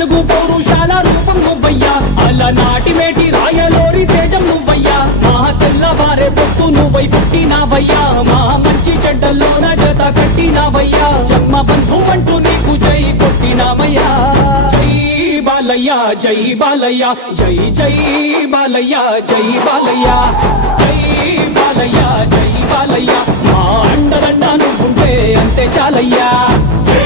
తెలుగు పౌరుషాల రూపం నువ్వయ్యా, అలనాటి మేటి రాయలోరి తేజం నువ్వయ్యా, మా తెల్లవారే పొత్తు నువ్వై పుట్టినావయ్యా, మా మంచి చెడ్డల్లోన జత కట్టినావయ్యా, జన్మ బంధు అంటూ నీకు జై కొట్టినామయ్యా. జై బాలయ్య జై బాలయ్య జై జై బాలయ్య జై బాలయ్య, జై బాలయ్య జై బాలయ్య, మా అండదండ నువ్వుంటే అంతే చాలయ్యా. జై